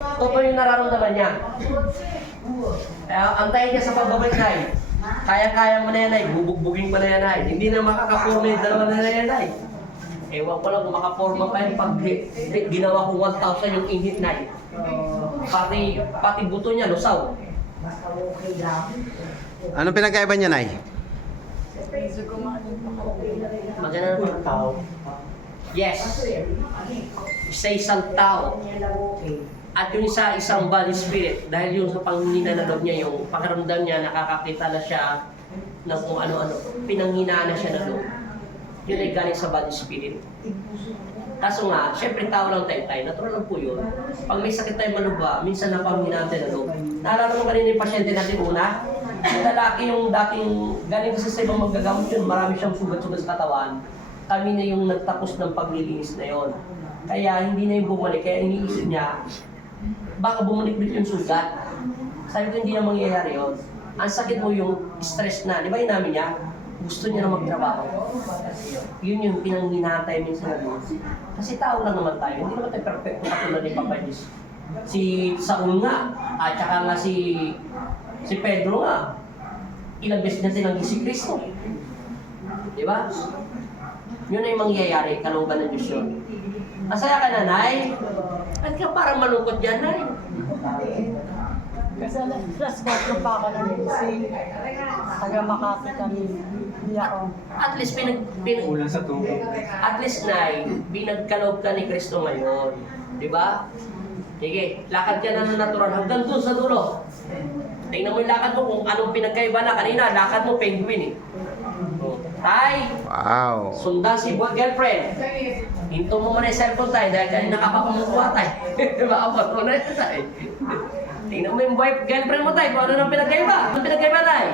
Totoo yung nararamdaman niya. Kaya antayin niya sa pagbabalik na eh. Kaya-kaya mo na yan ay, bubugbugin pa na yan ay. Hindi na makakaporma yung dalawa na yan ay. Ewan ko lang kung makaporma pa yan pag ginawa ko 1,000 yung inhit na eh. Pati buto niya, lusaw. Anong pinagkaiba niya, Nay? Maganda ng tao. Yes. Isa-isang tao. At yung isang body spirit, dahil yung sa panghina na loob niya, yung pakiramdam niya, nakakakita na siya ng kung ano-ano, pinanghinaan na siya na loob. Yun ay galing sa body spirit. Kaso nga, syempre tao lang tayo, natural lang po yun. Pag may sakit tayo maluba, minsan napanghinaan tayo na loob. Naalala mo kanina yung pasyente natin una? Yung lalaki yung dating, galing kasi sa ibang magagamot yun, marami siyang sugat-sugat sa katawan. Kami na yung nagtapos ng paglilinis na yon. Kaya hindi na yung bumalik, kaya iniisip niya, baka bumalik ulit yung sugat. Sabi ko, hindi na mangyayari yun. Ang sakit mo yung stress na, di ba yun namin niya? Gusto niya na magtrabaho. Yun yung pinanghinatay minsan na kasi tao lang naman tayo, hindi naman tayo perfecto katulad ni Papa Diyos. Si Saul nga, at saka nga si Pedro nga, ilang beses na tinanggi si Kristo. Di ba? Yun ay mangyayari, kalooban ng Diyos yun. Masaya ka na, Nay? At ka parang malungkot dyan, Nay? Kasi last quarter pa ako ng gising. Taga Makati kami. Hindi ako. At least Kulang sa tubig. at least, Nay, pinagkaloob ka ni Kristo ngayon. Di ba? Sige, lakad ka na ng natural hanggang doon sa dulo. Tingnan mo yung lakad mo kung anong pinagkaiba na kanina. Lakad mo, penguin eh. Tay, Wow. sundan si girlfriend. Hinto mo muna yung cellphone tayo dahil kanina ka pa pumukuha tayo. Maabot mo na yun tayo. Tingnan mo yung girlfriend mo tayo kung ano nang pinagkaiba. Anong pinagkaiba tayo?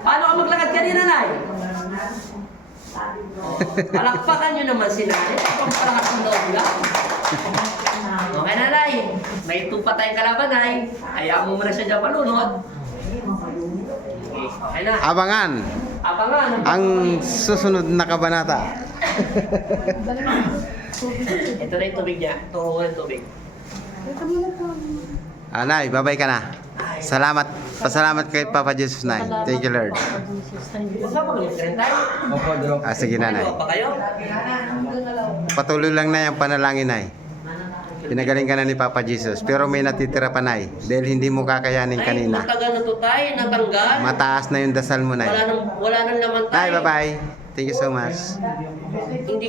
Paano ka maglakad kanina tayo? Palakpakan nyo naman si Nanay. Kung palakas ng loob lang. Okay na, Nay. May tupa tayong kalaban, Nay. Hayaan mo muna siya dyan palunod. Okay na. Abangan Abangan. ang susunod na kabanata. Ito na yung tubig niya. Turo ko ng tubig. Nay, babay ka na. Salamat. Pasalamat kay Papa Jesus, Nay. Thank you, Lord. Kasama ko yung tayo. Opo, Dok. Sige, Nanay. Ano pa kayo? Patuloy lang na yung panalangin, Nay. Pinagaling ka na ni Papa Jesus. Pero may natitira pa, Nay. Dahil hindi mo kakayanin Ay, kanina. matagal na to tayo. Natanggal. Mataas na yung dasal mo, Nay. Wala nang laman tayo. Nay, bye-bye. Thank you so much. Hindi